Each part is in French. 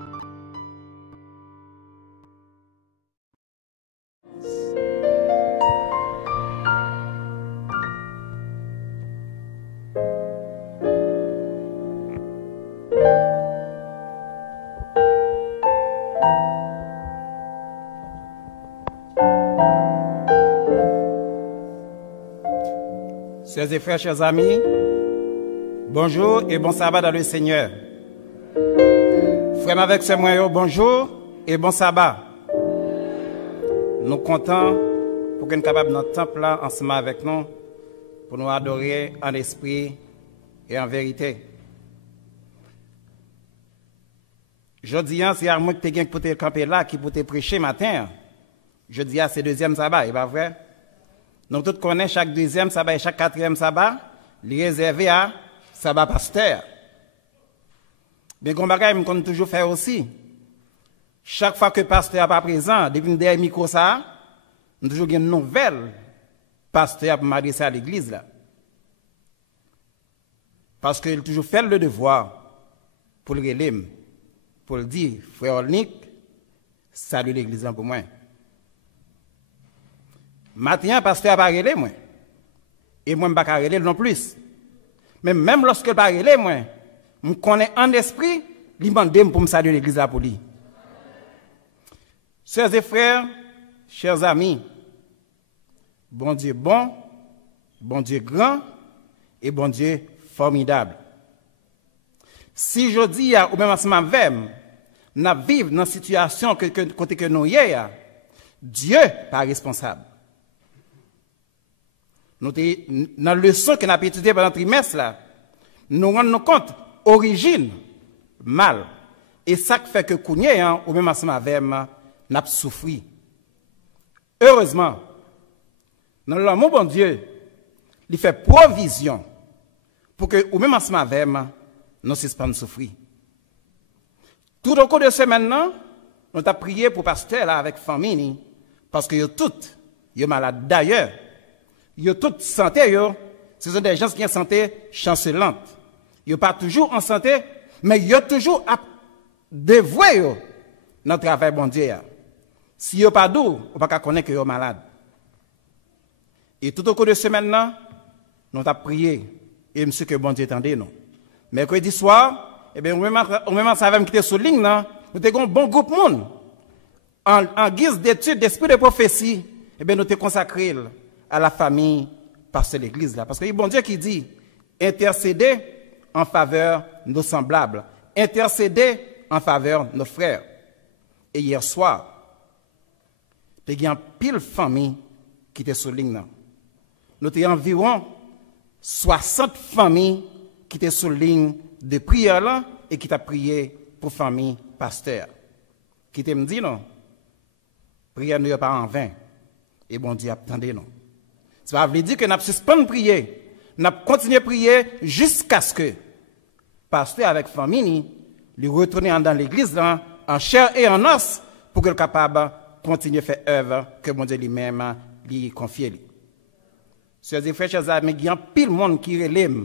Chers et frères, chers amis, bonjour et bon sabbat dans le Seigneur. Frères avec ce moyen, bonjour et bon sabbat. Nous comptons pour que nous soyons capables dans le temple là, ensemble avec nous, pour nous adorer en esprit et en vérité. Je dis, c'est à moi que tu pour te camper là, qui pour te prêcher matin. Je dis, c'est deuxième sabbat, il pas vrai? Nous tous connaissons chaque deuxième sabbat et chaque quatrième sabbat, les réservé à sabbat pasteur. Mais comme bagage, nous comptons toujours faire aussi. Chaque fois que le pasteur n'est pas présent, depuis le micro ça, nous toujours une nouvelle pasteur pour m'adresser à l'église là. Parce qu'il toujours fait le devoir pour le relève, pour le dire, frère Olnik, salut l'église pour moi. Matin, pasteur n'a pas relé, moi. Et moi, je ne vais pas relé non plus. Mais même lorsque je ne vais pas relé, moi, je connais en esprit, il demande pour me saluer l'église pour lui. Sœurs et frères, chers amis, bon Dieu bon, bon Dieu grand et bon Dieu formidable. Si je dis, ou même ensemble avec nous vivons dans une situation que nous sommes, Dieu n'est pas responsable. Nous, dans la leçon que nous avons étudiée pendant le trimestre, là, nous rendons compte, origine, mal. Et ça fait que nous, ou même ensemble avec nous, nous avons souffert. Heureusement, dans l'amour bon Dieu, il fait provision pour que, ou même ensemble avec nous, nous suspendons souffrir. Tout au cours de ce maintenant, nous avons prié pour le pasteur là, avec la famille, parce que tous sont malades. D'ailleurs, ils ont toute santé, ce sont des gens qui ont une santé chancelante. Ils n'ont pas toujours en santé, mais ils ont toujours dévoué dans le travail bon Dieu. Si ils n'ont pas d'eau, on ne peut pas connaître qu'ils sont malades. Et tout au cours de ce semaine, nous avons prié, et monsieur que bon Dieu attendait nous. Mercredi soir, eh bien, on même savait qui était sur ligne, nous avons un bon groupe de monde. En guise d'étude d'esprit de prophétie, eh bien, nous avons consacré à la famille par l'église là. Parce que bon Dieu qui dit, intercéder en faveur de nos semblables, intercéder en faveur de nos frères. Et hier soir, il y a une pile de familles qui étaient sur ligne. Nous avons environ 60 familles qui étaient sur ligne de prière là et qui t'a prié pour famille pasteur. Qui te me dit non, prière ne pas en vain. Et bon Dieu attendez nous. Ça veut dire que nous avons suspendu prier, nous avons continué à prier jusqu'à ce que le pasteur avec la famille lui retourne dans l'église en chair et en os pour qu'il soit capable de continuer à faire œuvre que mon Dieu lui-même lui confie. Chers et frères, chers amis, il y a pile de monde qui relève,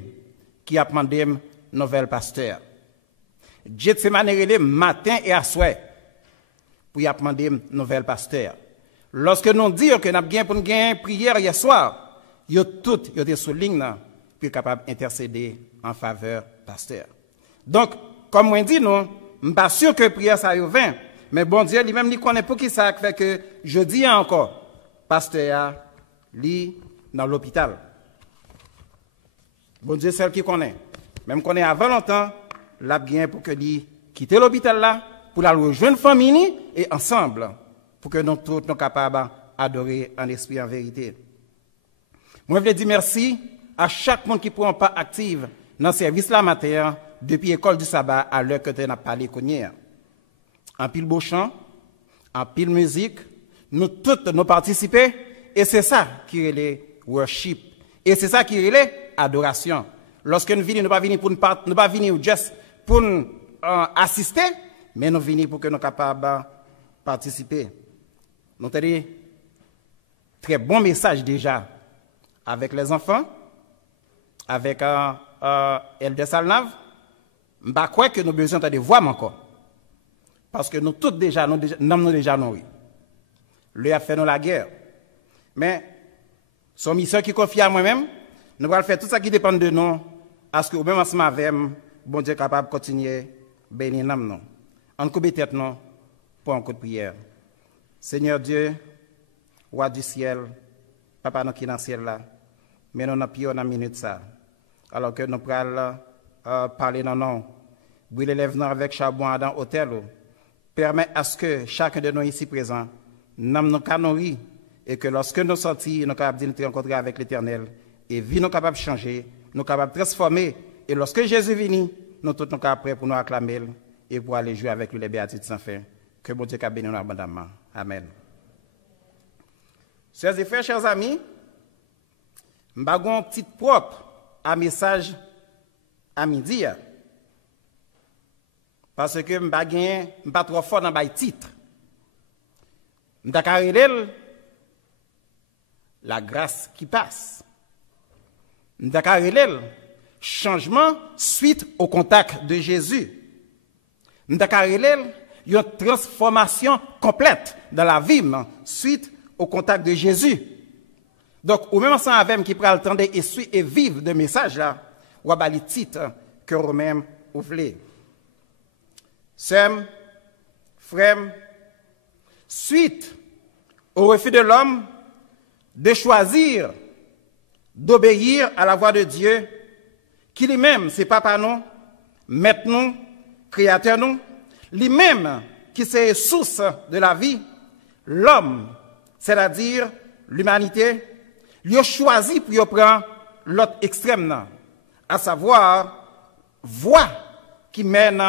qui a demandé un nouvel pasteur. Dieu s'est relève matin et à soir pour y demander un nouvel pasteur. Lorsque nous disons que nous avons pour une prière hier soir, ils ont tous été sur ligne pour être capables d'intercéder en faveur du pasteur. Donc, comme on dit, nous ne sommes pas sûrs que la prière ça est vain, mais bon Dieu lui-même il connaît pour qui ça fait que je dis encore, pasteur lui dans l'hôpital. Bon Dieu seul qui connaît. Même qu'on est avant longtemps, l'a bien pour que lui quitte l'hôpital là, pour la rejoindre famille et ensemble. Pour que nous tous soyons capables d'adorer en esprit et en vérité. Moi, je veux dire merci à chaque monde qui prend part active dans le service la matin depuis l'école du sabbat à l'heure que tu as parlé. En pile beau chant, en pile musique, nous tous nous participons et c'est ça qui est le worship. Et c'est ça qui est l'adoration. Lorsque nous venons, nous ne pas venir juste pour assister, mais nous venons pour que nous soyons capables de participer. Nous avons des très bons messages déjà avec les enfants, avec Elder Salnav. Je ne crois pas que nous avons besoin de voir encore. Parce que nous tous déjà, nous déjà nourris. Lui a fait nous la guerre. Mais, son mission qui confie à moi-même, nous allons faire tout ça qui dépend de nous, à ce que nous-mêmes ensemble avec bon Dieu capable de continuer à bénir nous. On coupe tête nous pour un coup de prière. Seigneur Dieu, roi du ciel, papa nous qui est dans le ciel là, mais nous avons dans minute ça. Alors que nous allons parler dans nous, brûler les venants avec charbon dans l'hôtel, permet à ce que chacun de nous ici présents, nous nourrir et que lorsque nous sortons, nous sommes capables de nous rencontrer avec l'Éternel et vie nous capables de changer, nous capables de transformer. Et lorsque Jésus vient, nous tous nous sommes prêts pour nous acclamer et pour aller jouer avec lui les béatitudes sans fin. Que bon Dieu bénisse nous abondamment. Amen. Chers et frères, chers amis, je vais un petit propre à message à midi. Parce que je ne suis pas trop fort dans le titre. Je vais la grâce qui passe. Je vais changement suite au contact de Jésus. Je vais une transformation complète dans la vie suite au contact de Jésus. Donc, ou même ensemble avec qui prend le temps et vivre de message là, ou à le titre que vous-même ouvrez. Sœurs, frères, suite au refus de l'homme de choisir, d'obéir à la voix de Dieu, qui lui-même, c'est papa nous, maître nous, créateur nous, lui-même qui c'est source de la vie, l'homme, c'est-à-dire l'humanité, lui a choisi pour prendre l'autre extrême, à savoir, voie qui mène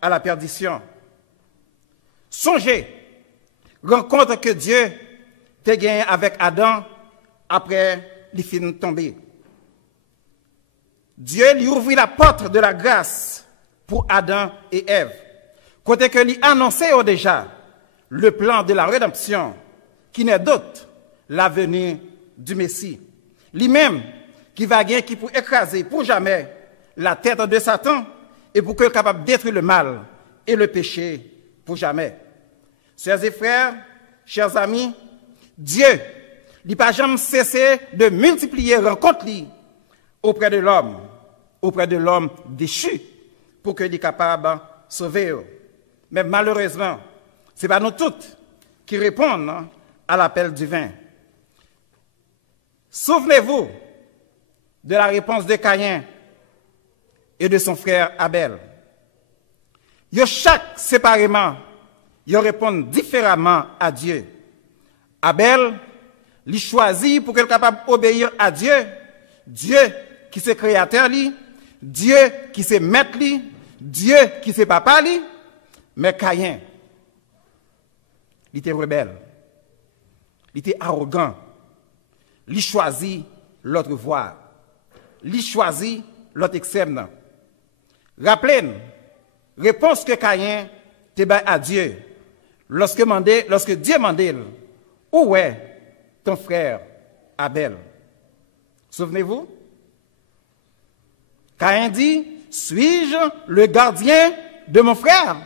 à la perdition. Songez, rencontre que Dieu t'a gagné avec Adam après les fin tombés. Dieu lui ouvrit la porte de la grâce pour Adam et Ève. Côté que lui annonçait déjà le plan de la rédemption, qui n'est d'autre la venue du Messie. Lui-même qui va gagner, qui pour écraser pour jamais la tête de Satan et pour qu'il soit capable de détruire le mal et le péché pour jamais. Chers et frères, chers amis, Dieu n'a pas jamais cessé de multiplier rencontres auprès de l'homme déchu, pour qu'il soit capable de sauver. Mais malheureusement, ce n'est pas nous toutes qui répondent à l'appel divin. Souvenez-vous de la réponse de Caïn et de son frère Abel. Ils chaque séparément, ils répondent différemment à Dieu. Abel, il choisit pour qu'il soit capable d'obéir à Dieu, Dieu qui est créateur, Dieu qui est maître, Dieu qui est papa, mais Caïn, il était rebelle, il était arrogant, il choisit l'autre voie, il choisit l'autre extrême. Rappelez-nous, réponse que Caïn te bat à Dieu, lorsque Dieu demandait, où est ton frère Abel? Souvenez-vous? Caïn dit, suis-je le gardien de mon frère?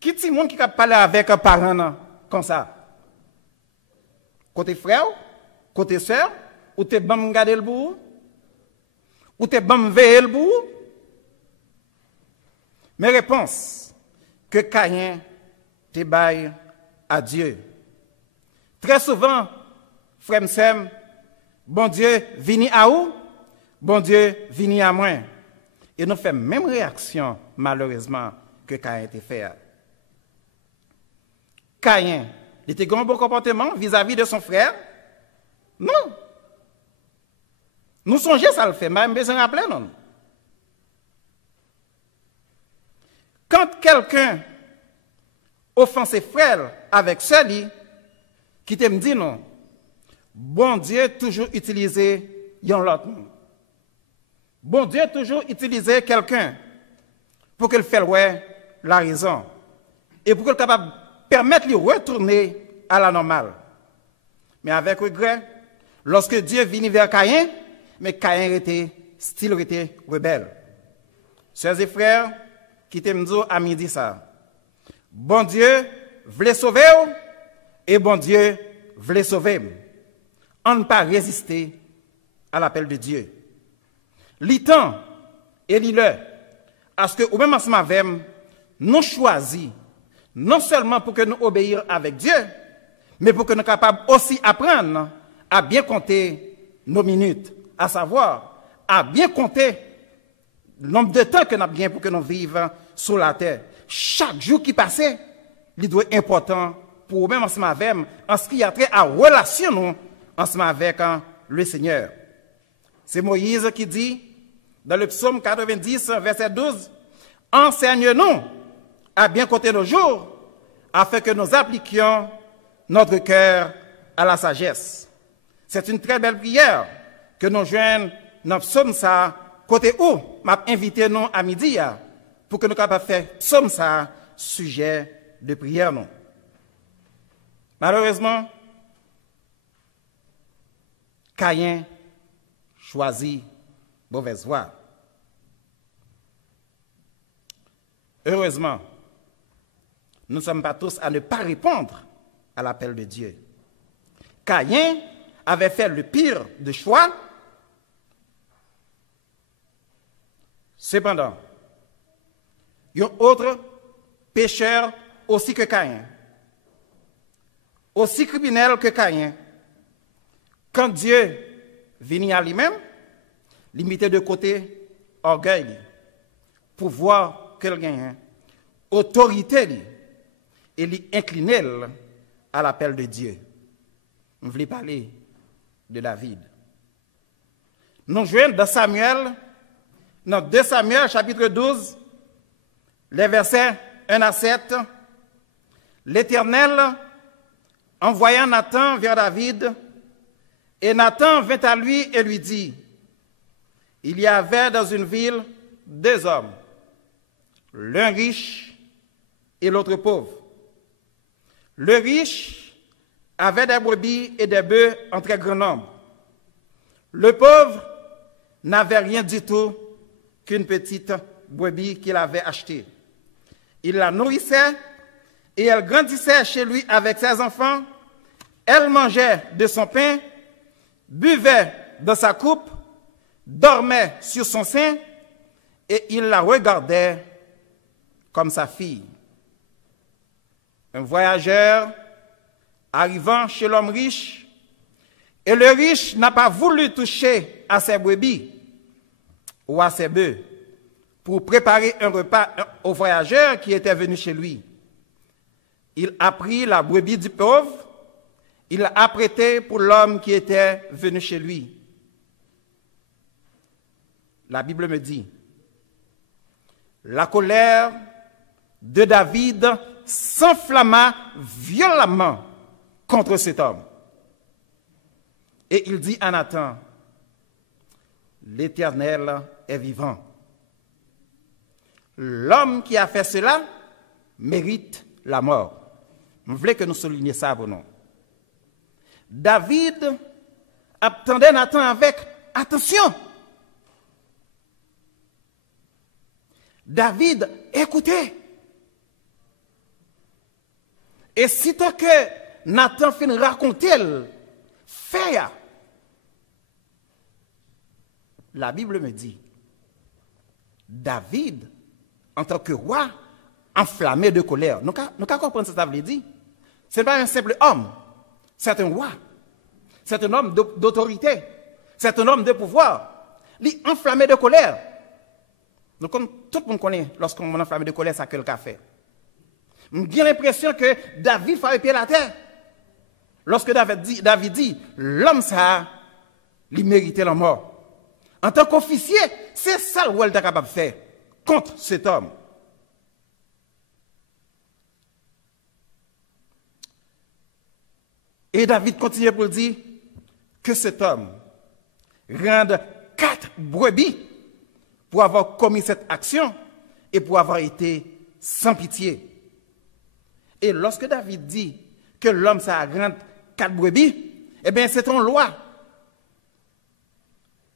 Qui est le monde qui a parlé avec un parent comme ça? Côté frère, côté soeur, ou t'es bon garder le bout? Ou t'es bon veiller le bout? Mes réponses que Caïn te baille à Dieu. Très souvent, frère Sem, bon Dieu vini à où? Bon Dieu vini à moi. Et nous faisons même réaction, malheureusement, que Caïn a fait. Caïn, il était un bon comportement vis-à-vis de son frère? Non. Nous songeons ça le fait, même besoin de rappeler, non? Quand quelqu'un offense ses frères avec celui qui te me dit non, bon Dieu toujours utilisé l'autre. Bon Dieu toujours utilisé quelqu'un pour qu'il fasse la raison et pour qu'il soit capable de permettre de retourner à la normale. Mais avec regret, lorsque Dieu vient vers Caïn, mais Caïn était rebelle. Chers et frères, qui te dit à midi ça. Bon Dieu voulait sauver et bon Dieu voulait sauver. On ne pas résister à l'appel de Dieu. L'temps et l'heure, à ce que, ou même ensemble avec nous choisissons, non seulement pour que nous obéir avec Dieu, mais pour que nous soyons capables aussi apprendre à bien compter nos minutes, à savoir, à bien compter le nombre de temps que nous avons bien pour que nous vivions sur la terre. Chaque jour qui passe, il doit être important pour même ensemble avec en ce qui a trait à relation nous ensemble avec le Seigneur. C'est Moïse qui dit, dans le psaume 90, verset 12, « Enseigne-nous à bien compter nos jours, afin que nous appliquions notre cœur à la sagesse. » C'est une très belle prière que nous joignons dans le psaume ça, côté où m'a invité nous à midi, pour que nous puissions faire psaume ça, sujet de prière. Non. Malheureusement, Caïn choisit mauvaise voie. Heureusement, nous ne sommes pas tous à ne pas répondre à l'appel de Dieu. Caïn avait fait le pire de choix. Cependant, il y a autre pécheur aussi que Caïn, aussi criminel que Caïn. Quand Dieu vient à lui-même, il mettait de côté orgueil, pouvoir qu'il gagne, autorité, et lui incliner à l'appel de Dieu. Je voulais parler de David. Nous jouons dans Samuel, dans 2 Samuel, chapitre 12, les versets 1 à 7. L'Éternel envoya Nathan vers David, et Nathan vint à lui et lui dit, il y avait dans une ville 2 hommes, l'un riche et l'autre pauvre. Le riche avait des brebis et des bœufs en très grand nombre. Le pauvre n'avait rien du tout qu'une petite brebis qu'il avait achetée. Il la nourrissait et elle grandissait chez lui avec ses enfants. Elle mangeait de son pain, buvait de sa coupe, dormait sur son sein et il la regardait comme sa fille. Un voyageur arrivant chez l'homme riche, et le riche n'a pas voulu toucher à ses brebis ou à ses bœufs pour préparer un repas au voyageur qui était venu chez lui. Il a pris la brebis du pauvre, il l'a apprêtée pour l'homme qui était venu chez lui. La Bible me dit, la colère de David s'enflamma violemment contre cet homme. Et il dit à Nathan, l'Éternel est vivant. L'homme qui a fait cela mérite la mort. Je voulais que nous soulignions ça pour nous. David attendait Nathan avec attention. David écoutait. Et sitôt que Nathan finit raconter, fait. La Bible me dit, David, en tant que roi, enflammé de colère. Nous comprenons ce que ça veut dire. Ce n'est pas un simple homme, c'est un roi. C'est un homme d'autorité. C'est un homme de pouvoir. Il est enflammé de colère. Donc, comme tout le monde connaît, lorsqu'on est enflammé de colère, ça que le fait. J'ai l'impression que David fait pied la terre. Lorsque David dit, l'homme ça, il méritait la mort. En tant qu'officier, c'est ça le rôle qu'il est capable de faire contre cet homme. Et David continue pour dire que cet homme rende 4 brebis pour avoir commis cette action et pour avoir été sans pitié. Et lorsque David dit que l'homme ça rend 4 brebis, eh bien c'est une loi.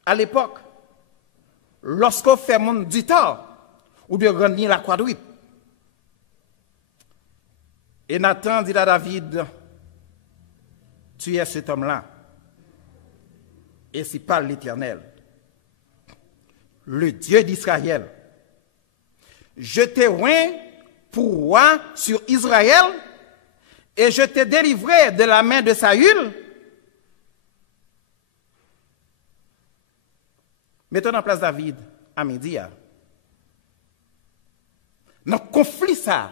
À l'époque, lorsqu'on fait mon du tort, ou bien grande ligne la quadruple. Et Nathan dit à David, tu es cet homme-là. Et c'est pas l'Éternel, le Dieu d'Israël. Je t'ai oint pour roi sur Israël et je t'ai délivré de la main de Saül. Mettons en place David à midi. Dans le conflit ça,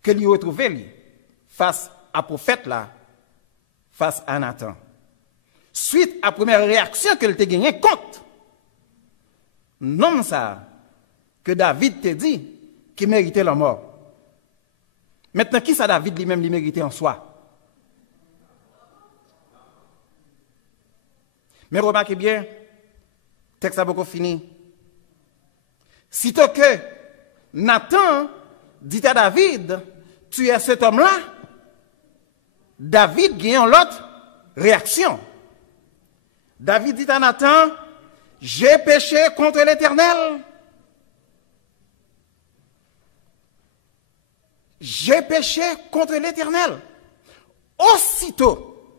que lui retrouvé face à prophète là, face à Nathan. Suite à la première réaction que t'a gagné contre, non ça, que David t'a dit, qui méritait la mort. Maintenant, qui ça David lui-même lui méritait en soi? Mais remarquez bien, texte a beaucoup fini. Sitôt que Nathan dit à David, tu es cet homme-là, David gagne l'autre réaction. David dit à Nathan, j'ai péché contre l'Éternel. J'ai péché contre l'Éternel. Aussitôt,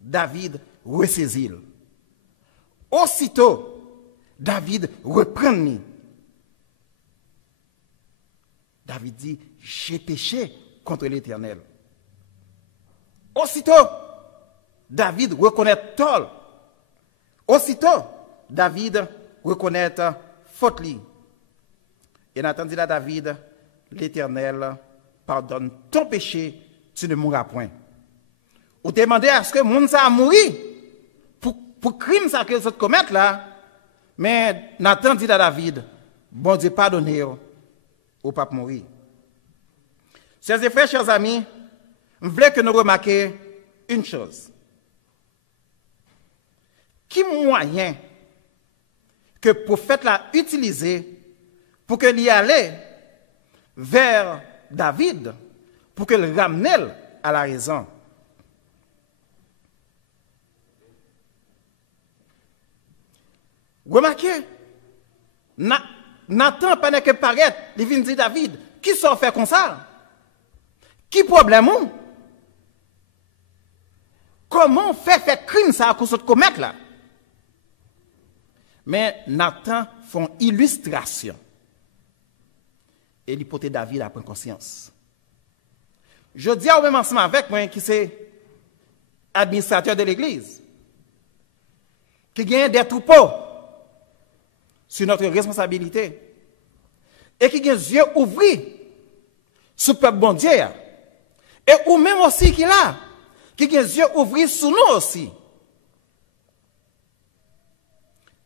David ressaisit. Aussitôt, David reprend. David dit, j'ai péché contre l'Éternel. Aussitôt, David reconnaît tort. Aussitôt, David reconnaît faute. Et Nathan dit à David, l'Éternel pardonne ton péché, tu ne mourras point. Ou demandez à ce que moun sa a mouri pour crime ça que vous commettre là. Mais Nathan dit à David, bon Dieu pardonnez ou pas mourir. Chers et frères, chers amis, je voulais que nous remarquions une chose. Qui moyen que le prophète l'a utilisé pour qu'il y allait vers David, pour qu'il ramène à la raison? Remarquez, Nathan, pendant que paraît, il vient dire David, qui s'en fait comme ça? Qui problème ou? Comment faire crime ça à cause de commettre là? Mais Nathan font illustration. Et il porte David à prendre conscience. Je dis au même ensemble avec moi qui c'est administrateur de l'église, qui gagne des troupeaux sur notre responsabilité et qui a les yeux ouverts sur le peuple bon Dieu. Et ou même aussi qui a les yeux ouverts sur nous aussi.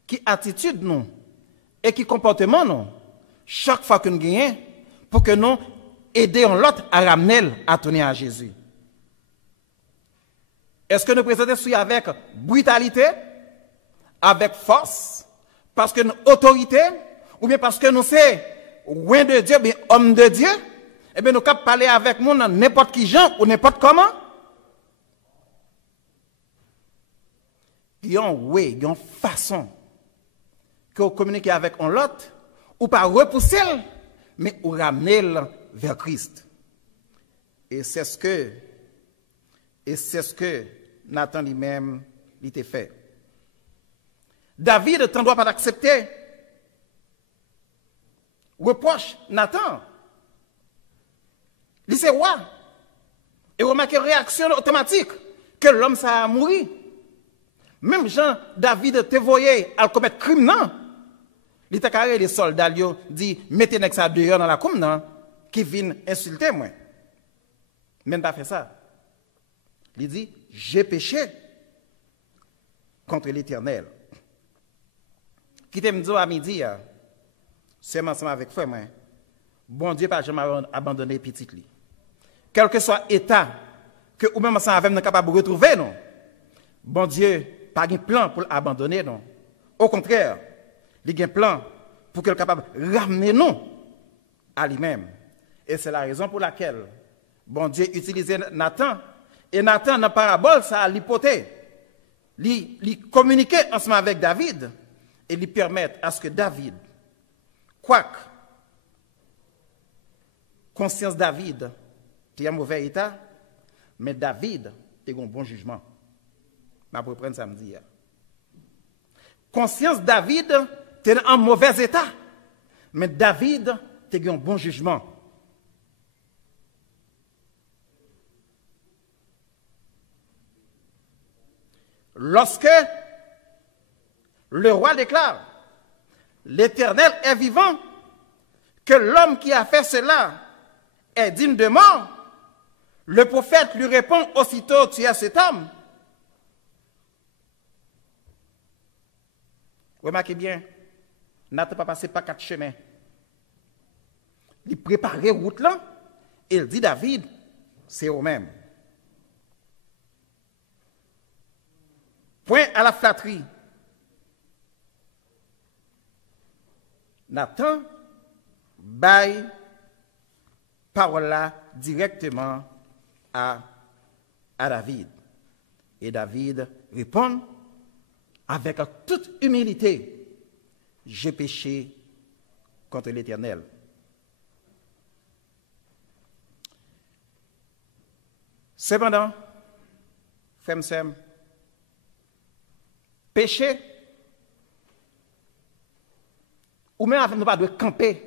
Qui attitude nous et qui comportement nous chaque fois que nous gagnons pour que nous aidions l'autre à ramener à tourner à Jésus. Est-ce que nous présentons cela avec brutalité, avec force, parce que nous autorité, ou bien parce que nous sommes loin de Dieu, bien homme de Dieu? Eh bien, nous pouvons parler avec nous dans n'importe qui genre ou n'importe comment. Il y a une façon que vous communiquez avec l'autre, ou pas repousser, mais ou ramener vers Christ. Et c'est ce que Nathan lui-même il fait. David t'en doit pas accepter. Reproche Nathan. Il c'est roi. Et remarquez réaction automatique que l'homme ça a mouru. Même Jean David te voyait à commettre crime non. Il t'a carré les soldats lui dit mettez nèg ça dehors dans la cour non qui viennent insulter moi. Même pas fait ça. Il dit j'ai péché contre l'Éternel. Qui t'aime dire à midi c'est ensemble avec frère moi. Bon Dieu pas jamais abandonné petit li. Quel que soit état que ou même ensemble avec nous capable de retrouver non. Bon Dieu pas un plan pour l'abandonner non. Au contraire, il a un plan pour qu'il soit capable de ramener nous à lui-même. Et c'est la raison pour laquelle bon Dieu utilisait Nathan. Et Nathan, dans la parabole, ça a l'hypothèse. Il communiquait ensemble avec David. et lui permettre à ce que David, quoique conscience David était en mauvais état, mais David était un bon jugement. Je vais reprendre samedi. Conscience David était en mauvais état, mais David était un bon jugement. Lorsque le roi déclare, l'Éternel est vivant, que l'homme qui a fait cela est digne de mort, le prophète lui répond aussitôt, tu es cet homme. Remarquez bien, Nathan pas passé par 4 chemins. Il préparait route là, et il dit David, c'est au même. Point à la flatterie. Nathan baille parole là directement à David. Et David répond avec toute humilité, j'ai péché contre l'Éternel. Cependant, frère Sam, péché, ou même nous ne pas de camper,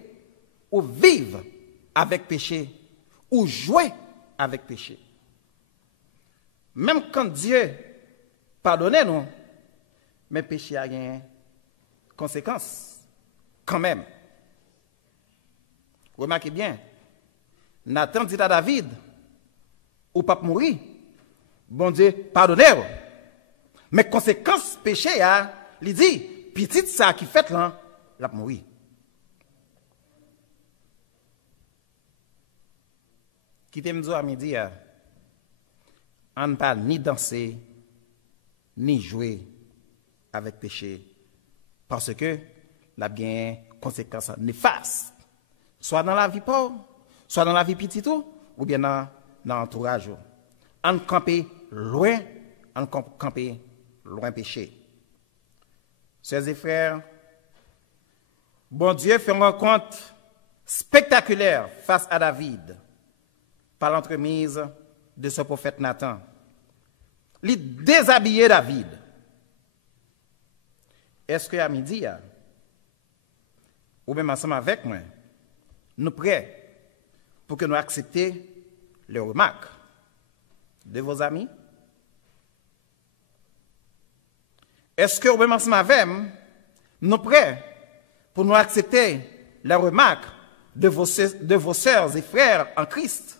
ou vivre avec péché, ou jouer avec péché. Même quand Dieu pardonne nous, mais péché a une conséquence, quand même. Remarquez bien, Nathan dit à David, ou pas mourir, bon Dieu, pardonnez-vous. Mais conséquence péché, il dit, petit ça qui fait là, la mourir. Qui t'aime dire à midi, on ne parle ni danser, ni jouer avec péché, parce que la bien conséquence néfaste, soit dans la vie pauvre, soit dans la vie petite, ou bien dans l'entourage. On camper loin, on camper loin péché. Sœurs et frères, bon Dieu fait une rencontre spectaculaire face à David par l'entremise de ce prophète Nathan. Il déshabillait David. Est-ce qu'à midi, ou même ensemble avec moi, nous prêts pour que nous acceptions les remarques de vos amis? Est-ce que, ou même ensemble avec moi, nous prêts pour nous accepter les remarques de vos sœurs et frères en Christ?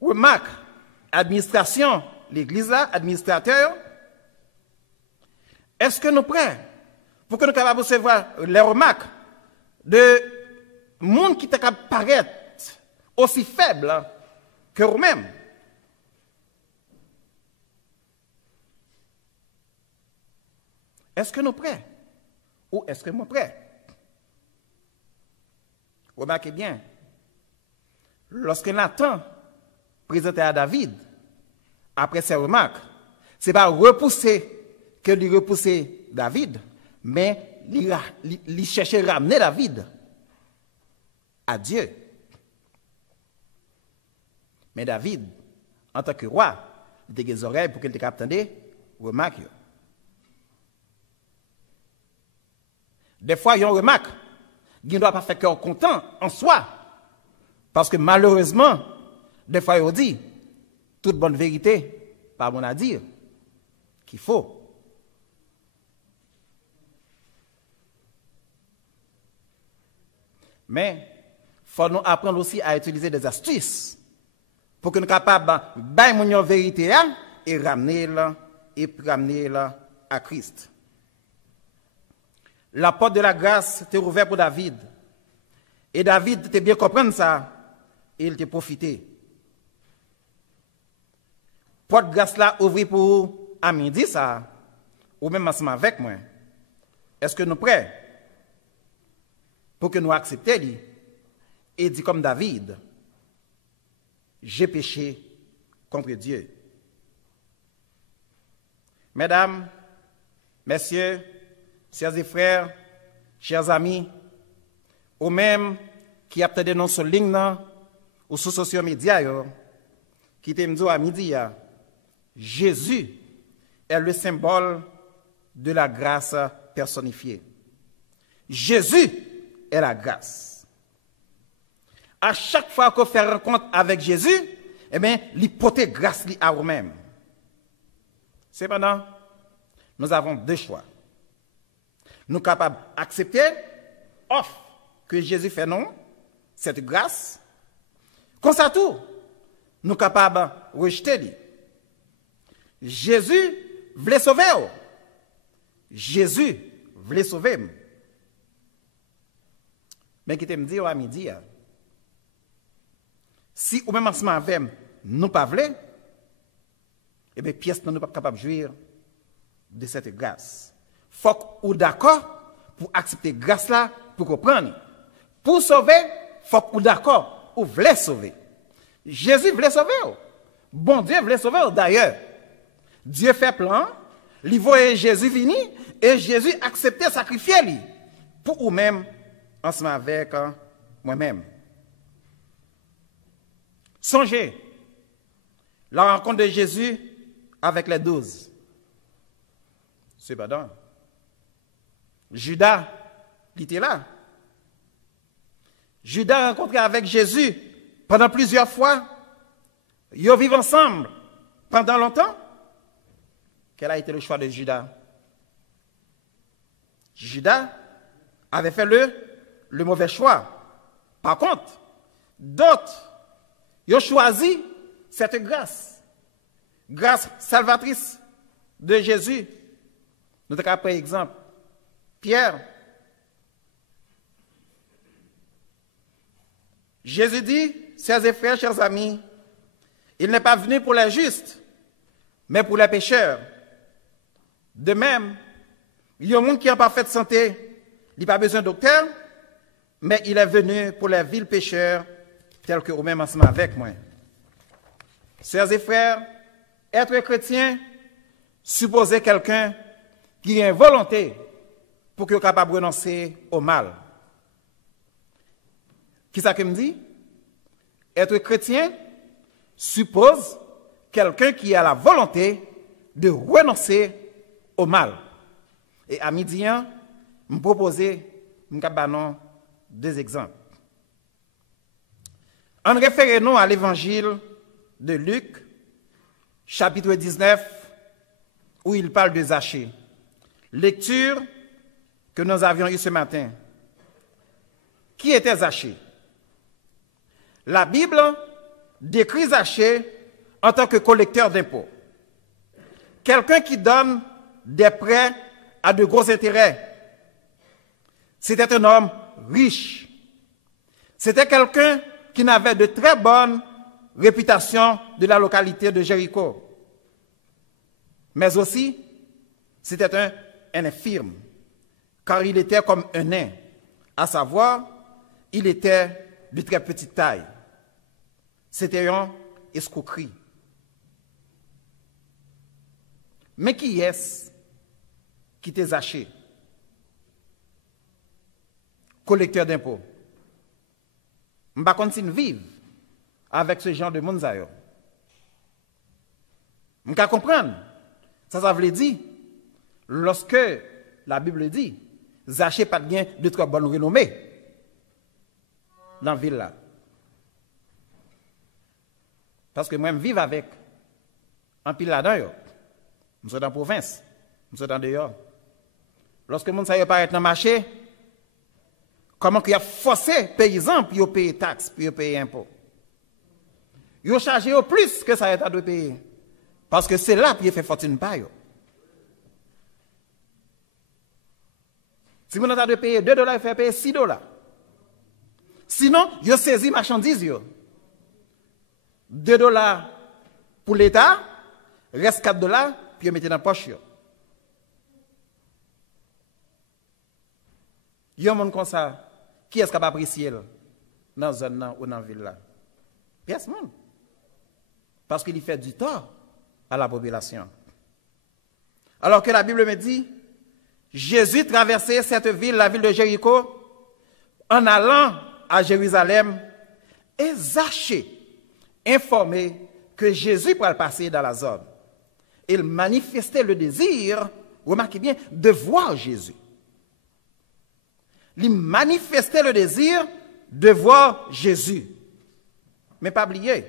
Remarques, administration, l'Église là, administrateur. Est-ce que nous prêts pour que nous soyons capables de recevoir les remarques de monde qui paraît aussi faible que vous-même? Est-ce que nous prêts? Ou est-ce que nous prêts? Remarquez bien, lorsque Nathan présentait à David, après ses remarques, ce n'est pas repousser que lui repousser David, mais il cherchait à ramener David à Dieu. Mais David, en tant que roi, il a des oreilles pour qu'il te attende, remarque. Des fois, il y a une remarque, il ne doit pas faire cœur content en soi, parce que malheureusement, des fois, il dit, toute bonne vérité, pas bon à dire, qu'il faut. Mais il faut nous apprendre aussi à utiliser des astuces pour que nous soyons capables de bailler mon vérité et ramener la à Christ. La porte de la grâce était ouverte pour David. Et David était bien comprendre ça. Et il était profité. Porte de grâce là ouverte pour à midi ça. Ou même ensemble avec moi. Est-ce que nous sommes prêts pour que nous acceptions et dit comme David, j'ai péché contre Dieu. Mesdames, messieurs, chers et frères, chers amis, ou même qui attendent nous sur ligne ou sur social media, qui te dit à midi, Jésus est le symbole de la grâce personnifiée. Jésus est la grâce. À chaque fois qu'on fait rencontre avec Jésus, eh bien, il porte grâce à nous-mêmes. Cependant, nous avons deux choix. Nous sommes capables d'accepter offre que Jésus fait non, cette grâce. Comme ça tout, nous sommes capables de rejeter. Jésus voulait sauver. Jésus voulait sauver. Mais qui te me dit à midi, si ou même en ce moment avec nous pas voulons, eh bien, pièce nous ne sommes pas capables de jouir de cette grâce. Il faut que vous d'accord pour accepter grâce là, pour comprendre. Pour sauver, il faut que vous d'accord, vous voulez sauver. Jésus voulait sauver. Bon Dieu voulait sauver d'ailleurs. Dieu fait plan, il voyait Jésus venir et Jésus acceptait sacrifier lui pour vous-même, ensemble avec moi-même. Songez la rencontre de Jésus avec les 12. Cependant, Judas, il était là. Judas a rencontré avec Jésus pendant plusieurs fois. Ils vivent ensemble pendant longtemps. Quel a été le choix de Judas? Judas avait fait le mauvais choix. Par contre, d'autres, ils ont choisi cette grâce. Grâce salvatrice de Jésus. Nous avons par exemple Pierre. Jésus dit, chers et frères, chers amis, il n'est pas venu pour les justes, mais pour les pécheurs. De même, il y a un monde qui est en parfaite santé, il n'a pas besoin de docteur, mais il est venu pour les vils pécheurs, tels que vous-même ensemble avec moi. Chers et frères, être chrétien, supposer quelqu'un qui a une volonté pour qu'il soit capable de renoncer au mal. Qui ça que me dit? Être chrétien suppose quelqu'un qui a la volonté de renoncer au mal. Et à midi, je me proposer deux exemples. En référant à l'évangile de Luc, chapitre 19, où il parle de Zachée. Lecture que nous avions eue ce matin. Qui était Zachée? La Bible décrit Zachée en tant que collecteur d'impôts. Quelqu'un qui donne des prêts à de gros intérêts. C'était un homme riche. C'était quelqu'un qui n'avait de très bonne réputation de la localité de Jéricho. Mais aussi, c'était un infirme, car il était comme un nain, à savoir, il était de très petite taille. C'était une escroquerie. Mais qui est-ce qui t'a Zachée? Collecteur d'impôts. Je ne sais pas si nous vivons avec ce genre de monde. Je peux comprendre. Ça veut dire, lorsque la Bible dit, Zachée pas bien de très bonne renommée dans la ville là. Parce que moi, je vis avec un pile là-dedans. Je suis dans la province, je suis dans dehors. Lorsque les gens apparaissent dans le marché, comment il a forcé les paysans pour payer taxes, pour payer impôts? Ils ont chargé au plus que ça a de payer. Parce que c'est là qu'ils font fortune par eux. Si vous avez de payer $2, il faut payer $6. Sinon, ils ont saisi marchandises. $2 pour l'État, reste $4, puis ils mettent dans la poche. Il y a un monde comme ça. Qui est-ce qui a apprécié dans la zone ou dans la ville? Personne. Parce qu'il fait du tort à la population. Alors que la Bible me dit, Jésus traversait cette ville, la ville de Jéricho, en allant à Jérusalem, et Zachée, informé que Jésus pourrait passer dans la zone. Il manifestait le désir, remarquez bien, de voir Jésus. Il manifestait le désir de voir Jésus. Mais pas oublier,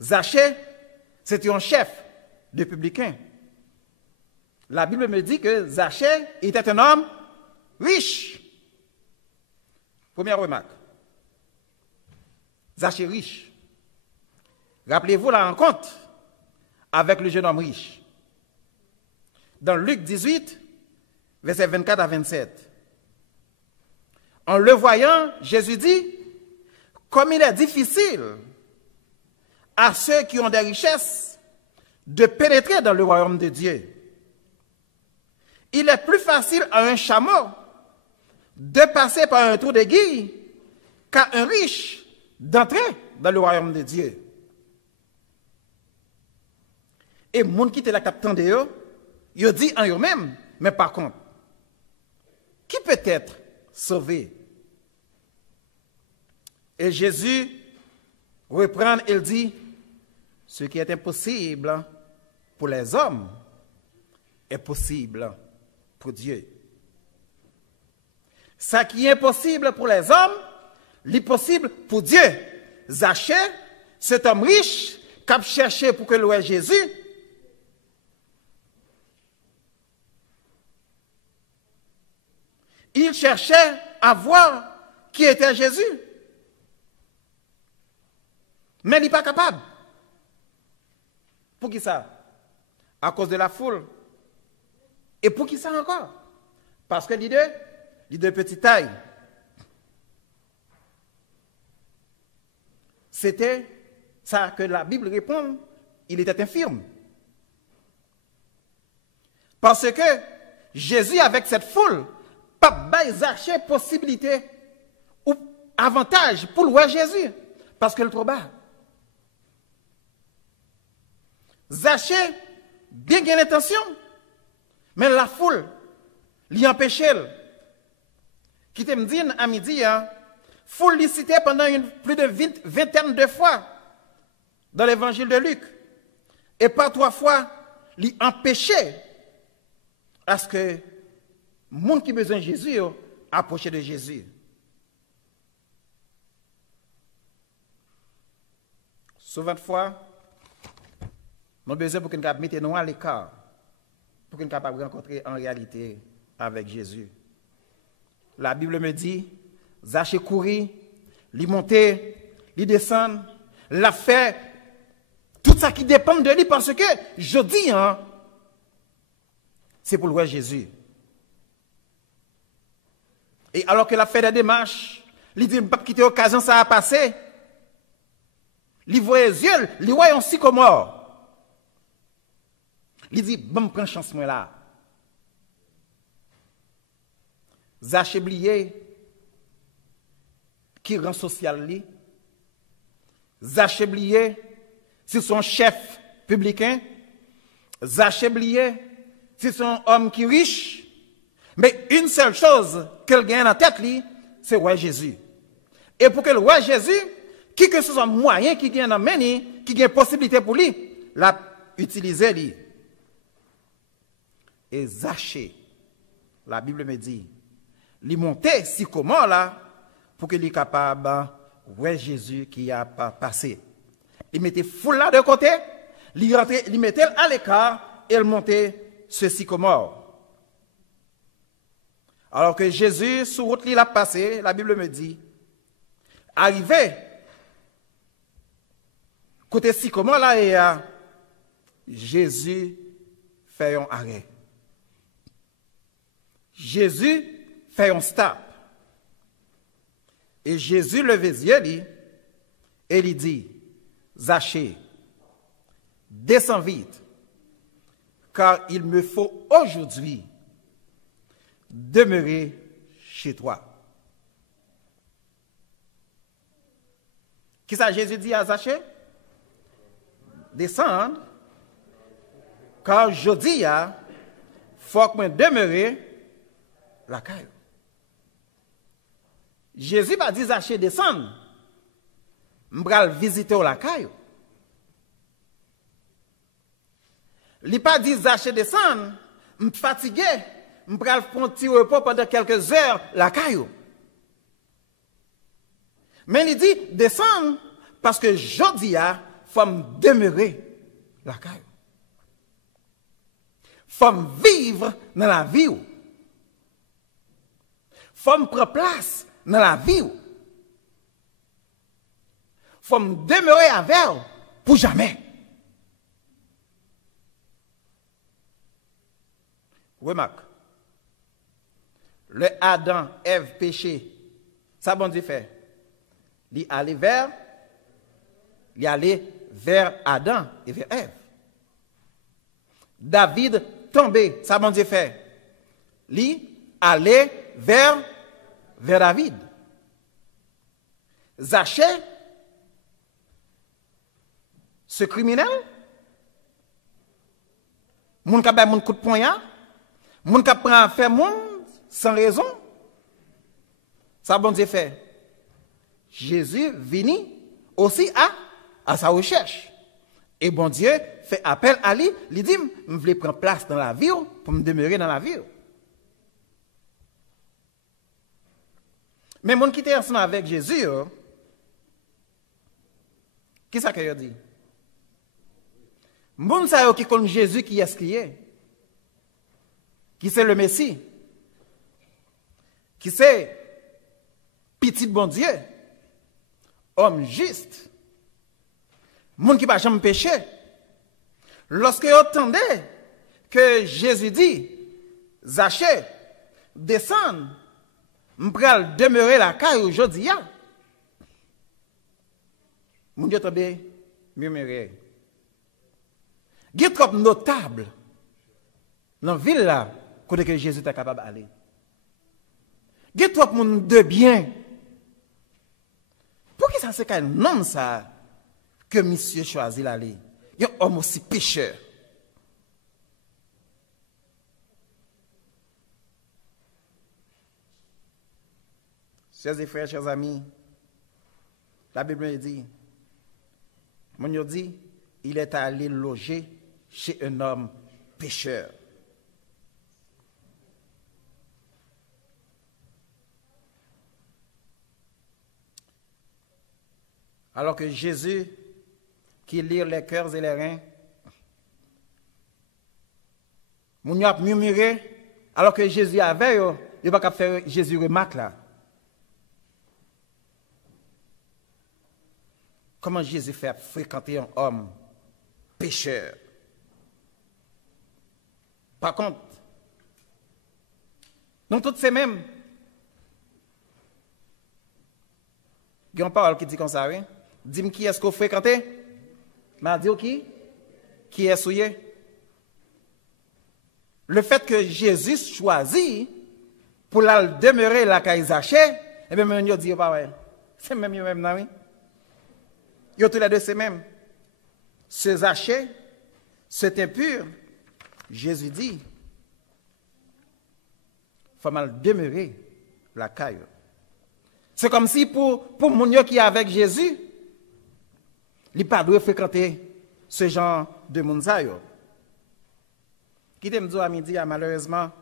Zachée, c'était un chef de publicains. La Bible me dit que Zachée était un homme riche. Première remarque. Zachée riche. Rappelez-vous la rencontre avec le jeune homme riche. Dans Luc 18, versets 24 à 27. En le voyant, Jésus dit, comme il est difficile à ceux qui ont des richesses de pénétrer dans le royaume de Dieu. Il est plus facile à un chameau de passer par un trou d'aiguille qu'à un riche d'entrer dans le royaume de Dieu. Et les gens qui étaient là, qui eux, ils disent en eux-mêmes, mais par contre, qui peut être sauvé? Et Jésus reprend et dit, ce qui est impossible pour les hommes est possible pour Dieu. Ce qui est impossible pour les hommes, l'impossible pour Dieu. Zachée, cet homme riche, qui a cherché pour que l'ouest Jésus, il cherchait à voir qui était Jésus. Mais il n'est pas capable. Pour qui ça? À cause de la foule. Et pour qui ça encore? Parce que l'idée de petite taille. C'était ça que la Bible répond, il était infirme. Parce que Jésus, avec cette foule, pas Zachée possibilité ou avantage pour voir Jésus, parce qu'elle est trop bas. Zachée, bien qu'il ait l'intention, mais la foule l'y empêchait. Qui te me dit à midi, foule l'y citait pendant plus de vingtaine de fois dans l'évangile de Luc. Et par 3 fois, l'y empêchait à ce que les gens qui ont besoin de Jésus approchent de Jésus. Souvent de fois, nous avons besoin pour que nous mettions à l'écart, pour que nous puissions rencontrer en réalité avec Jésus. La Bible me dit, Zachée courit, il montait, il descend, l'a fait, tout ça qui dépend de lui, parce que, je dis, c'est pour le voir Jésus. Et alors qu'il a fait des démarches, il dit, ne pas quitter l'occasion, ça a passé. Il voit les yeux, il voit un sycomore. Il dit, bon, prends chance moi là. Zachée blié, qui rend social li. Zachée blié, c'est son chef publicain. Zachée blié, c'est son homme qui est riche. Mais une seule chose qu'elle gagne en tête, c'est ouais Jésus. Et pour qu'elle voit Jésus, qui que ce soit moyen qui gagne en main, qui gagne possibilité pour lui, l'a utiliser lui. Et Zachée, la Bible me dit, il montait si comment là, pour qu'il soit capable de voir Jésus qui a passé. Il mettait foule là de côté, il mettait à l'écart et il montait ce sycomore. Alors que Jésus, sur route, il a passé, la Bible me dit, arrivé, côté sycomore là, et Jésus fait un arrêt. Jésus fait un stop. Et Jésus lève les yeux et il dit, Zachée, descends vite, car il me faut aujourd'hui demeurer chez toi. Qu'est-ce que Jésus dit à Zachée? Descendre, car je dis, faut que moi demeurer la caille. Jésus va dire Zachée descendre. M'bral visiter la caille. Il pas dit Zachée descendre, m'fatigué, m'bral prendre un petit repos pendant quelques heures la caille. Mais il dit descendre parce que jodi a faut me demeurer la caille. Faut me vivre dans la vie. Faut me prendre place dans la vie. Faut me demeurer avec elle pour jamais. Remarque. Le Adam, Ève péché. Ça bon Dieu fait. Il allait vers Adam et vers Ève. David tombé, ça bon Dieu fait. Il allait vers David. Zachée, ce criminel, moun ka bay moun coup de poignard, moun ka prend faire moun sans raison. Ça bon Dieu fait. Jésus vini aussi à sa recherche. Et bon Dieu fait appel à lui, il dit, je veux prendre place dans la vie pour me demeurer dans la vie. Mais mon qui était ensemble avec Jésus, qui ça qu'il dit? Moun sa yo qui connaît Jésus qui est-ce qui est? Qui c'est le Messie? Qui c'est petit bon Dieu? Homme juste. Moun qui va jamais pécher. Lorsque vous entendez que Jésus dit, Zachée, descends, m'pral demeurer la caille aujourd'hui. Moun Dieu tombe murmurer. Il y a trop notable dans la ville là, côté que Jésus est capable d'aller. Il y a trop de bien. Pour qui ça c'est qu'un homme ça que monsieur choisit d'aller? Il y a un homme aussi pécheur. Chers et frères, chers amis, la Bible dit, mon dit, il est allé loger chez un homme pécheur. Alors que Jésus, qui lit les cœurs et les reins, mon a murmuré, alors que Jésus avait, il ne va pas faire Jésus remarque là. Comment Jésus fait fréquenter un homme pécheur? Par contre, nous tous ces mêmes, il y a une parole qui dit comme ça, oui? Dis-moi qui est-ce que vous fréquentez? M'a dit qui? Qui est souillé? Le fait que Jésus choisit pour la demeurer la caille Zachée, eh bien, on dit pas ouais. C'est même non, oui? Il y a tous les deux c'est même. Ce Zachée, cet impur, Jésus dit, il faut mal demeurer la caille. C'est comme si pour mon qui est avec Jésus, il n'a pas dû fréquenter ce genre de monde. Qui te me dit à midi, malheureusement,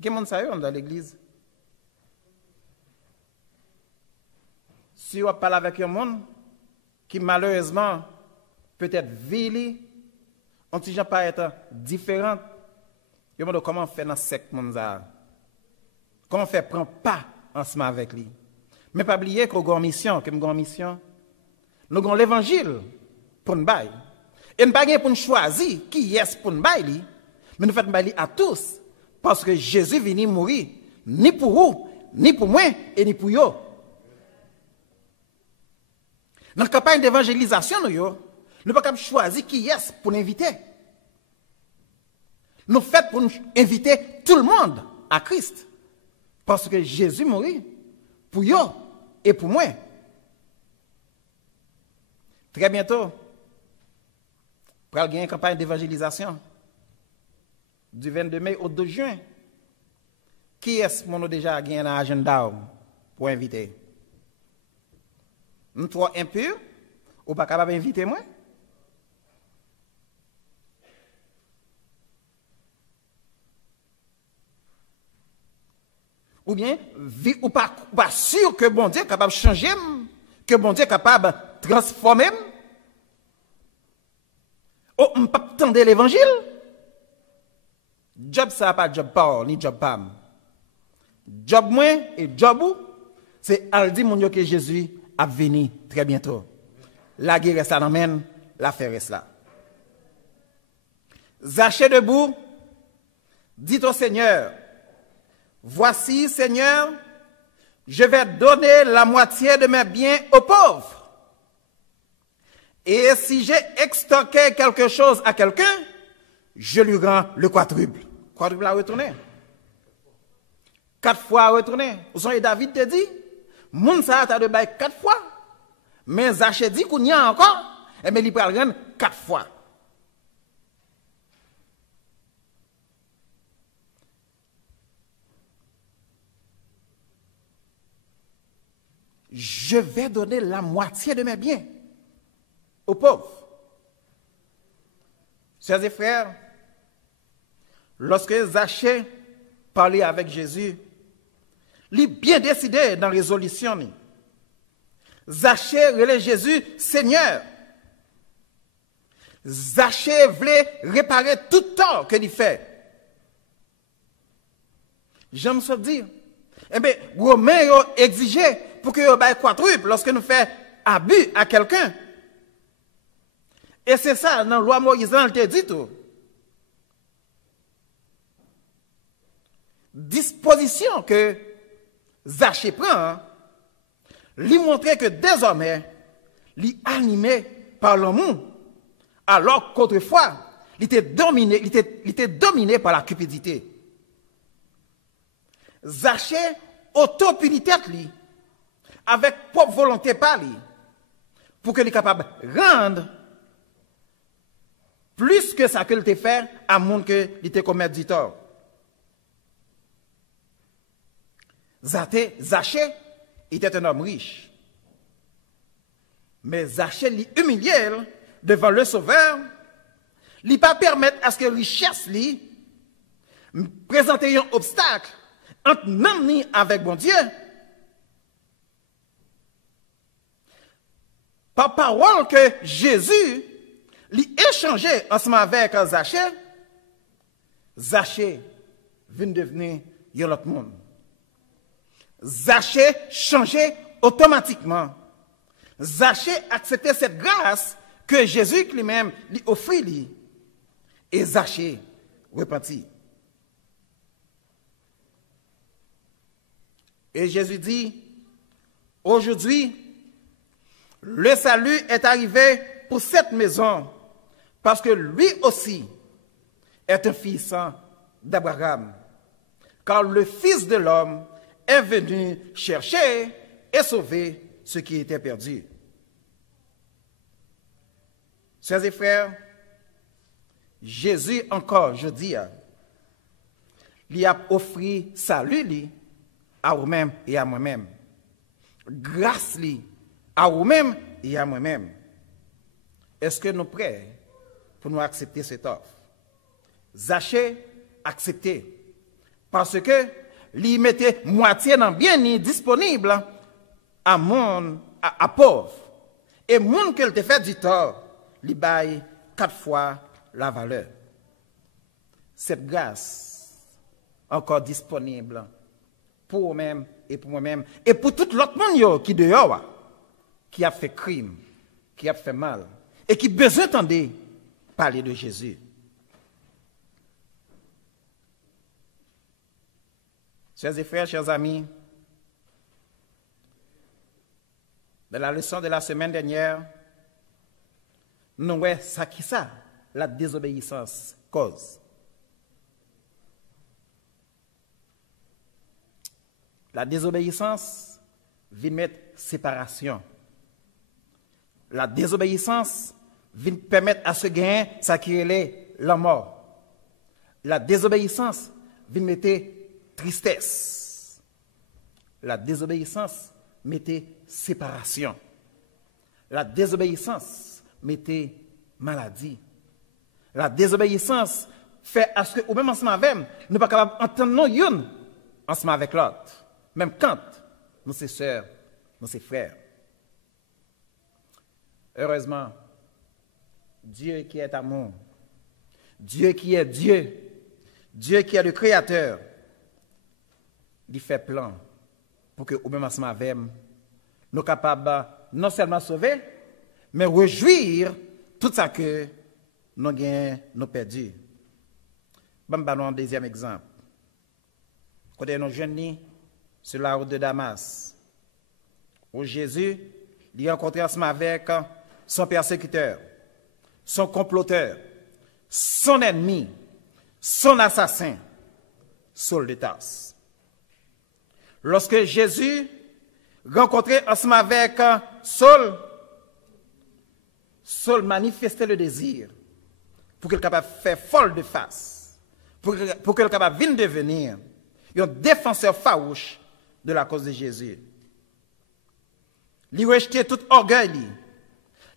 il y a des gens dans l'église. Si on parle avec un monde qui malheureusement peut-être vili, on ne pas être différent, il me demande comment faire dans cette monde. Comment faire prendre pas ensemble avec lui. Mais pas oublier qu'on a une mission, nous avons l'évangile pour nous bailler. Et nous pas pour nous choisir qui est pour nous bailler, mais nous faisons bailler à tous parce que Jésus est venu mourir ni pour vous, ni pour moi et ni pour vous. Dans la campagne d'évangélisation, nous ne pouvons pas choisir qui est pour nous inviter. Nous faisons pour nous inviter tout le monde à Christ. Parce que Jésus mourit pour vous et pour moi. Très bientôt, pour gagner une campagne d'évangélisation. du 22 mai au 2 juin. Qui est-ce qu'on a déjà gagné dans l'agenda pour inviter? Nous trop impurs ou pas capable d'inviter moi? Ou bien, ou pas sûr que bon Dieu est capable de changer, que bon Dieu est capable de transformer? Oh, on ne peut pas attendre l'évangile? Job, ça n'a pas job pas, ni job pas. Job moi et job ou, c'est al dit mon Dieu que Jésus a venu très bientôt. La guerre reste là, l'affaire reste là. Zachée debout, dit au Seigneur, voici, Seigneur, je vais donner la moitié de mes biens aux pauvres. Et si j'ai extorqué quelque chose à quelqu'un, je lui rends le quadruple. Quadruple à retourner. 4 fois à retourner. Vous savez, David te dit, moun sa ta de bail 4 fois. Mais Zachée dit qu'on y a encore, et bien il peut le rendre 4 fois. Je vais donner la moitié de mes biens aux pauvres. Chers et frères, lorsque Zachée parlait avec Jésus, il est bien décidé dans la résolution. Zachée relève Jésus Seigneur. Zachée voulait réparer tout tort que il fait. J'aime ça dire. Eh bien, Romain a exigé pour que nous baille quadruple lorsque nous faisons abus à quelqu'un. Et c'est ça, dans la loi Moïse, il te dit tout. Disposition que Zachée prend, lui montrer que désormais, il est animé par l'amour, alors qu'autrefois, il était dominé par la cupidité. Zachée auto-punit tête lui, avec propre volonté par lui, pour qu'il soit capable de rendre plus que ça qu'il t'a fait à monde que il t'a commis du tort. Zachée était un homme riche. Mais Zachée lui humilié devant le Sauveur, lui pas permettre à ce que la richesse lui présente un obstacle entre nous avec bon Dieu. Par parole que Jésus lui échangé ensemble avec Zachée, Zachée vient devenir un autre monde. Zachée changeait automatiquement. Zachée acceptait cette grâce que Jésus lui-même lui offrit lui. Et Zachée repentit. Et Jésus dit, aujourd'hui, le salut est arrivé pour cette maison, parce que lui aussi est un fils d'Abraham. Car le Fils de l'homme est venu chercher et sauver ce qui était perdu. Chers et frères, Jésus encore, je dis, lui a offert salut lui, à vous-même et à moi-même. Grâce lui, à vous-même et à moi-même. Est-ce que nous sommes prêts pour nous accepter cette offre? Zachée accepté. Parce que lui mettait moitié dans bien disponible à monde, à pauvre. Et monde qu'elle te fait du tort, lui baille 4 fois la valeur. Cette grâce encore disponible pour vous-même et pour moi-même et pour tout l'autre monde qui dehors, qui a fait crime, qui a fait mal et qui besoin d'entendre parler de Jésus. Chers et frères, chers amis, dans la leçon de la semaine dernière, nous voyons ça qui ça, la désobéissance cause. La désobéissance vient mettre séparation. La désobéissance vient permettre à ce gain ça qui est la mort. La désobéissance vient mettre tristesse. La désobéissance mettait séparation. La désobéissance mettait maladie. La désobéissance fait à ce que, ou même ensemble avec nous, ne sommes pas capables d'entendre nos une ensemble avec l'autre. Même quand nous sommes sœurs, nous sommes frères. Heureusement, Dieu qui est amour, Dieu qui est Dieu, Dieu qui est le Créateur, il fait plan pour que, ou même ensemble avec nous, nous sommes capables non seulement sauver, mais réjouir tout ça que nous gagnons, nous perdu. Je vais vous donner un deuxième exemple. Quand nous jeunes sur la route de Damas, où Jésus il rencontré ensemble avec son persécuteur, son comploteur, son ennemi, son assassin, Saul de Tarse. Lorsque Jésus rencontré ensemble avec Saul, Saul manifestait le désir pour qu'il soit capable de faire folle de face, pour qu'il soit capable de devenir un défenseur farouche de la cause de Jésus. Il rejetait tout orgueil,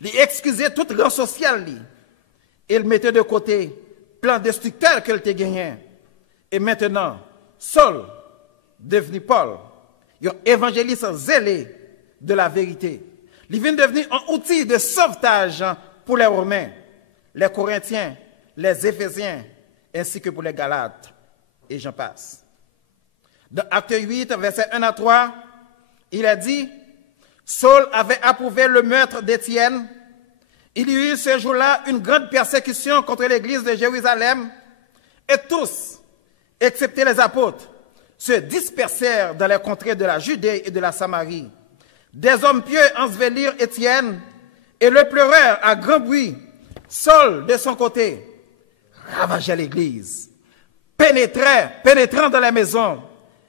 il excusait tout rang social, et il mettait de côté plan destructeur qu'il a gagné. Et maintenant, Saul, devenu Paul, un évangéliste zélé de la vérité. Il vient devenir un outil de sauvetage pour les Romains, les Corinthiens, les Éphésiens, ainsi que pour les Galates. Et j'en passe. Dans Acte 8, versets 1 à 3, il a dit, Saul avait approuvé le meurtre d'Étienne. Il y eut ce jour-là une grande persécution contre l'église de Jérusalem, et tous, excepté les apôtres, se dispersèrent dans les contrées de la Judée et de la Samarie. Des hommes pieux ensevelirent Étienne et le pleurèrent à grand bruit. Saul, de son côté, ravageait l'église, pénétrant dans les maisons.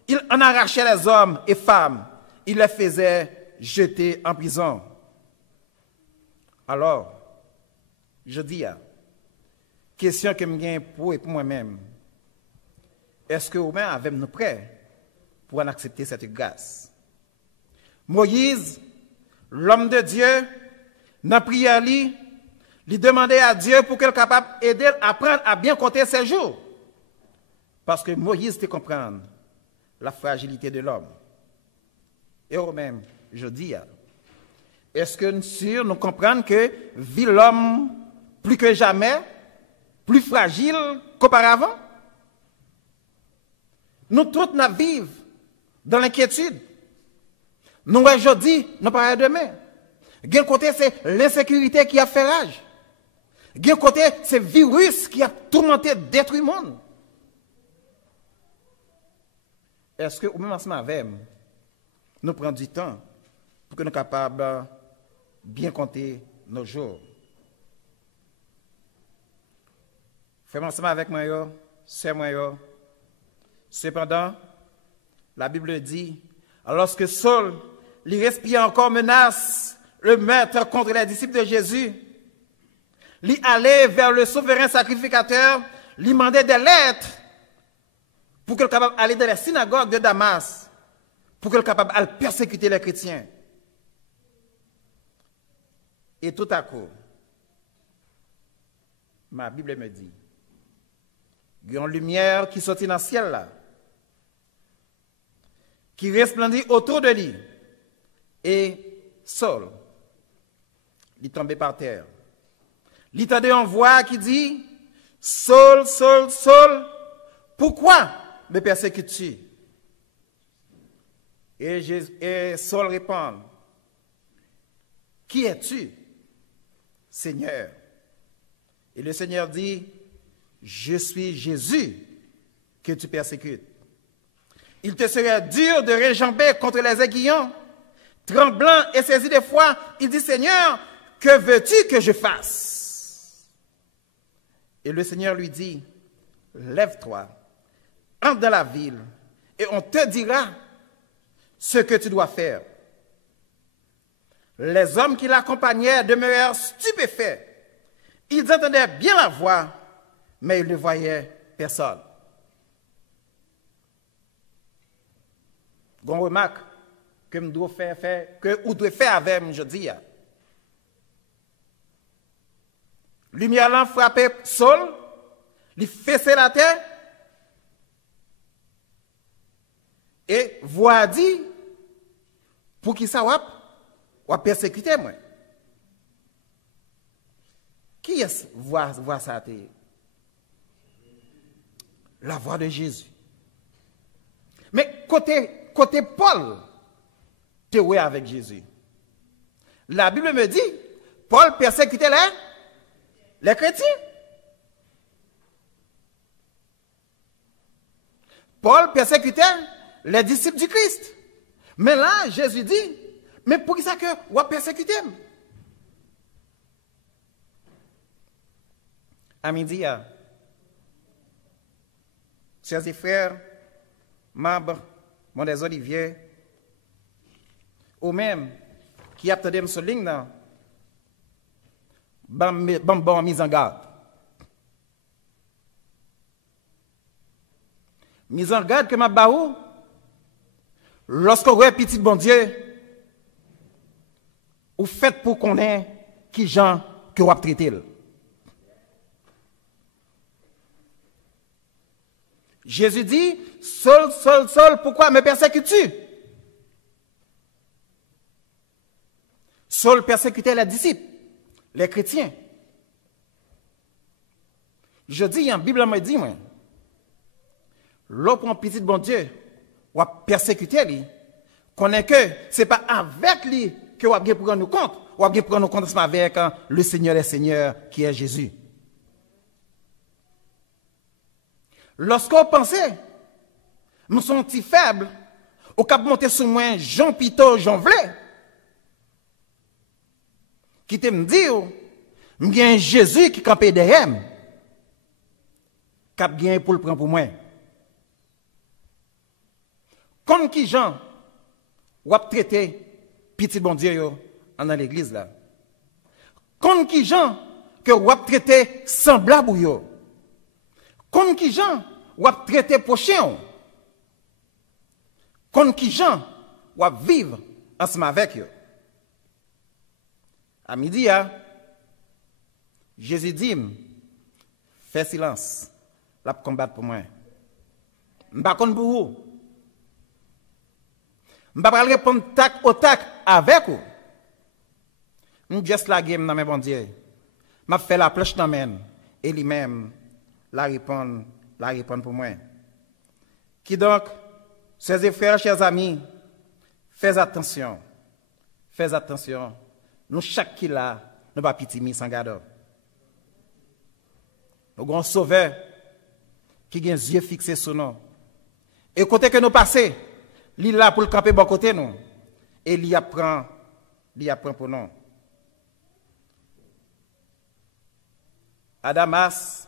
Il en arrachait les hommes et femmes. Il les faisait jeter en prison. Alors, je dis, question que je gagne pour moi-même, est-ce que vous-même avez-nous prêts pour en accepter cette grâce? Moïse, l'homme de Dieu, dans la prière, lui demandait à Dieu pour qu'il soit capable d'aider à apprendre à bien compter ses jours. Parce que Moïse te comprend la fragilité de l'homme. Et vous-même, je dis, est-ce que nous comprenons que vit l'homme plus que jamais, plus fragile qu'auparavant? Nous tous nous vivons dans l'inquiétude. Nous aujourd'hui, nous parlons demain. D'un côté, c'est l'insécurité qui a fait rage. D'un côté, c'est le virus qui a tourmenté, détruit le monde. Est-ce que, ou même ensemble avec nous prenons du temps pour que nous soyons capables de bien compter nos jours? Fais-moi ensemble avec moi, c'est moi. Cependant, la Bible dit, lorsque Saul lui respirait encore menace, le meurtre contre les disciples de Jésus, lui allait vers le souverain sacrificateur, lui demandait des lettres pour qu'il soit capable d'aller dans les synagogues de Damas, pour qu'il soit capable de persécuter les chrétiens. Et tout à coup, ma Bible me dit, il y a une lumière qui sortit dans le ciel là, qui resplendit autour de lui. Et Saul, il tombait par terre. Il entendait une voix qui dit, Saul, Saul, Saul, pourquoi me persécutes-tu? Et Saul répond, qui es-tu, Seigneur? Et le Seigneur dit, je suis Jésus que tu persécutes. Il te serait dur de réjamber contre les aiguillons. Tremblant et saisi de foi, il dit, Seigneur, que veux-tu que je fasse? Et le Seigneur lui dit, lève-toi, entre dans la ville, et on te dira ce que tu dois faire. Les hommes qui l'accompagnaient demeurèrent stupéfaits. Ils entendaient bien la voix, mais ils ne voyaient personne. Gon remarque que me dois faire que ou doit faire avec moi je dis. Lumière là frappé sol, il fessé la terre et voix dit pour qui ça ou persécuter moi. Qui est voix ça la voix de Jésus. Mais côté Paul, tu es avec Jésus. La Bible me dit, Paul persécutait les chrétiens. Paul persécutait les disciples du Christ. Mais là, Jésus dit, mais pour qui ça que vous persécuté? À midi, chers et frères, membres, mon des Oliviers, ou même qui attendent ce ligne, bon mise en garde. Mise en garde que ma baou, lorsque vous êtes petit bon Dieu, vous faites pour qu'on ait qui gens que vous traité. Jésus dit, Saul, pourquoi me persécutes-tu? Saul persécutait les disciples, les chrétiens. Je dis, en Bible me dit, moi, l'autre petit bon Dieu, ou a persécuté lui, connaît que ce n'est pas avec lui que vous avez prendre nous compte, ou avez prendre nous compte avec le Seigneur des Seigneurs qui est Jésus. Lorsqu'on pensait, nous sommes si faibles, au cap monter sur moi, Jean Pito, Jean Vlé, qui te me dit, il y a un Jésus qui campait derrière, qui a bien pour le prendre pour moi. Comme qui Jean, ou a traité petit bon Dieu dans l'église là. Comme qui Jean, que ou a traité semblable ou yo. Comme qui Jean, ou a traité prochain. Comme qui Jean, ou a vivre ensemble avec eux. À midi, Jésus dit, fais silence, la combattre pour moi. Je ne sais pas pour vous. Je ne vais pas répondre tac au tac avec vous. Je vais juste la game dans mes bon Dieu. Je vais faire la planche dans mes et lui-même la répondre pour moi. Qui donc, chers frères, chers amis, faites attention. Faites attention. Nous, chaque qui là, nous pas pitié sans garde. Nous avons un sauveur qui a les yeux fixés sur nous. Et côté que nous passons, il est là pour le camper bon côté nous. Et il apprend pour nous. À Damas,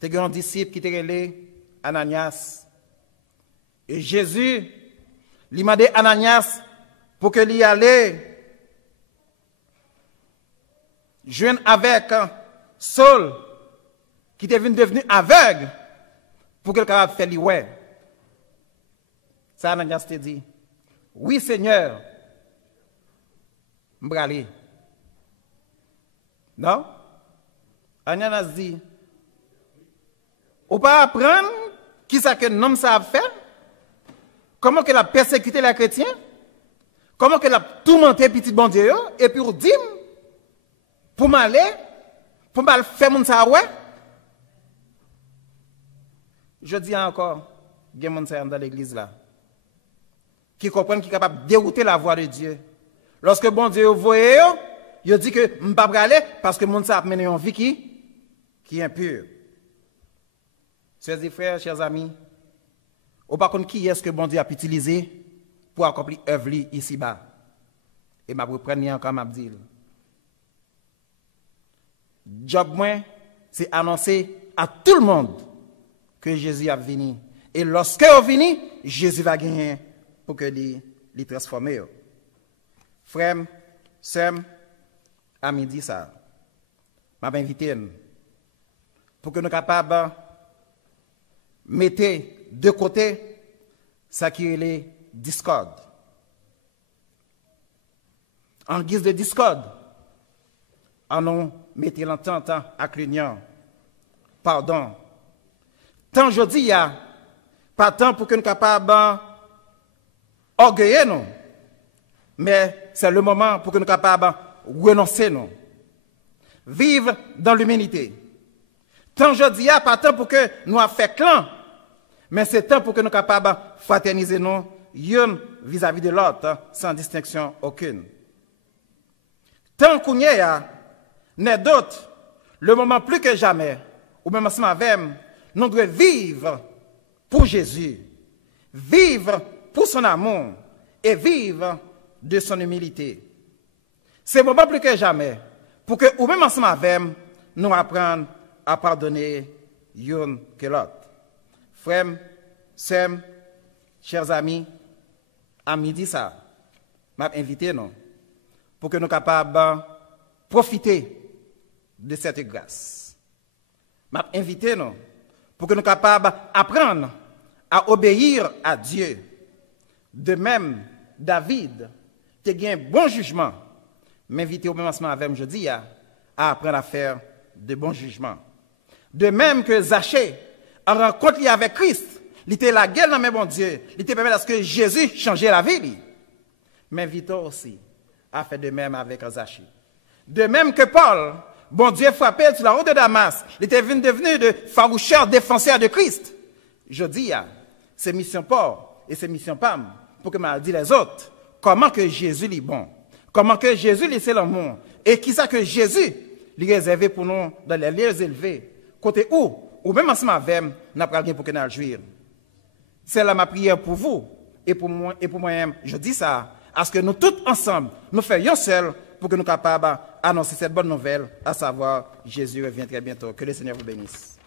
tu as un disciple qui t'a relé, Ananias. Et Jésus lui m'a dit Ananias pour que lui allait joindre avec Saul qui était devenu aveugle pour que le capable faire lui ouais. Ça Ananias te dit oui Seigneur. M'bralé. Non? Ananias dit ou pas apprendre qui ça que l'homme ça a fait? Comment qu'elle a persécuté les chrétiens? Comment qu'elle a tourmenté petit bon Dieu et puis dit pour m'aller pour m'aller faire mon ça ouais? Je dis encore, il y a des gens dans l'église là qui comprennent qui sont capables de dérouter la voix de Dieu. Lorsque bon Dieu voyait, il dit que je ne peux pas aller parce que mon ça a mené une vie qui est impure. Chers et frères, chers amis, ou par contre, qui est-ce que bon Dieu a utilisé pour accomplir l'œuvre ici-bas? Et je reprends encore ma dire. Job moi, c'est annoncer à tout le monde que Jésus a venu. Et lorsque il venu, Jésus va gagner pour que les transformer. Frère, sœur, à midi ça, m'a invité pour que nous soyons capables de mettre de côté ce qui est les discordes. En guise de discorde, nous mettons l'entente avec l'union. Pardon. Tant je dis, pas tant pour que nous soyons capables d'orgueiller nous, mais c'est le moment pour que nous soyons capables de renoncer nous. Vivre dans l'humanité. Tant je dis, pas tant pour que nous ayons fait clan, mais c'est temps pour que nous soyons capables de fraterniser nous, l'un vis-à-vis de l'autre, sans distinction aucune. Tant qu'on y a, n'est d'autre, le moment plus que jamais, ou même ensemble avec, nous devons vivre pour Jésus, vivre pour son amour et vivre de son humilité. C'est le moment plus que jamais pour que, ou même ensemble avec, nous apprenions à pardonner l'un que l'autre. Frères, sœurs, chers amis, à midi ça, m'a invité nous pour que nous soyons capables de profiter de cette grâce. M'a invité nous pour que nous soyons capables d'apprendre à obéir à Dieu. De même, David, qui a eu un bon jugement, m'invite au même ensemble avec je dis, à apprendre à faire de bons jugements. De même que Zachée, en rencontre avec Christ, il était la guerre dans mes bon Dieu, il était permis à ce que Jésus changeait la vie. M'invite aussi à faire de même avec Zachée. De même que Paul, bon Dieu frappé sur la route de Damas, il était devenu de faroucheur défenseur de Christ. Je dis, c'est mission Paul et c'est mission Pam, pour que m'a dit les autres, comment que Jésus est bon, comment que Jésus est l'amour, et qui ça que Jésus lui réservé pour nous dans les lieux élevés, côté où, ou même ensemble avec, n'a pas rien pour que nous jouir. C'est là ma prière pour vous, et pour moi-même, je dis ça, à ce que nous tous ensemble, nous fassions seul pour que nous soyons capables d'annoncer cette bonne nouvelle, à savoir Jésus revient très bientôt. Que le Seigneur vous bénisse.